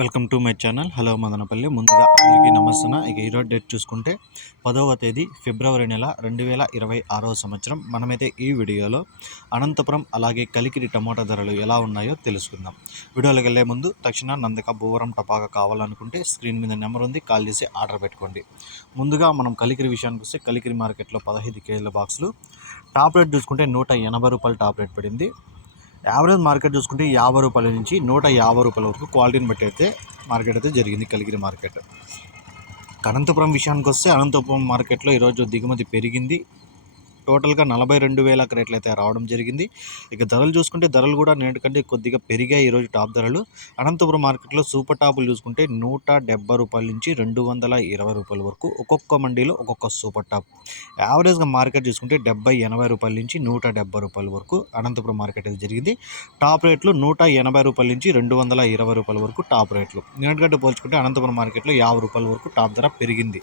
Welcome to my channel. Hello Madanapalli. ముందుగా అందరికీ నమస్తే ఇక ఈరోజు డేట్ చూసుకుంటే పదవ తేదీ ఫిబ్రవరి నెల రెండు వేల ఇరవై ఆరవ సంవత్సరం. మనమైతే ఈ వీడియోలో అనంతపురం అలాగే కలికిరి టమోటా ధరలు ఎలా ఉన్నాయో తెలుసుకుందాం. వీడియోలోకి వెళ్ళే ముందు తక్షణ నందక భూవరం టపాక కావాలనుకుంటే స్క్రీన్ మీద నెంబర్ ఉంది కాల్ చేసి ఆర్డర్ పెట్టుకోండి. ముందుగా మనం కలికిరి విషయానికి వస్తే కలికిరి మార్కెట్లో పదహైదు కేజీల బాక్సులు. టాప్ రేట్ చూసుకుంటే నూట ఎనభై రూపాయలు టాప్ రేట్ పడింది. యావరేజ్ మార్కెట్ చూసుకుంటే యాభై రూపాయల నుంచి నూట యాభై రూపాయల వరకు క్వాలిటీని బట్టి అయితే మార్కెట్ అయితే జరిగింది కలిగిరి మార్కెట్ అనంతపురం విషయానికి వస్తే అనంతపురం మార్కెట్లో ఈరోజు దిగుమతి పెరిగింది. టోటల్గా నలభై రెండు వేల క్రేట్లు అయితే రావడం జరిగింది. ఇక ధరలు చూసుకుంటే ధరలు కూడా నేటికంటే కొద్దిగా పెరిగాయి ఈరోజు టాప్ ధరలు. అనంతపురం మార్కెట్లో సూపర్ టాపులు చూసుకుంటే నూట డెబ్బై రూపాయల నుంచి రెండు వందల ఇరవై రూపాయల వరకు ఒక్కొక్క మండీలో ఒక్కొక్క సూపర్ టాప్. యావరేజ్గా మార్కెట్ చూసుకుంటే డెబ్బై ఎనభై రూపాయల నుంచి నూట డెబ్బై రూపాయల వరకు అనంతపురం మార్కెట్ అయితే జరిగింది. టాప్ రేట్లు నూట ఎనభై రూపాయల నుంచి రెండు వందల ఇరవై రూపాయల వరకు టాప్ రేట్లు. నేటికంటే పోల్చుకుంటే అనంతపురం మార్కెట్లో యాభై రూపాయల వరకు టాప్ ధర పెరిగింది.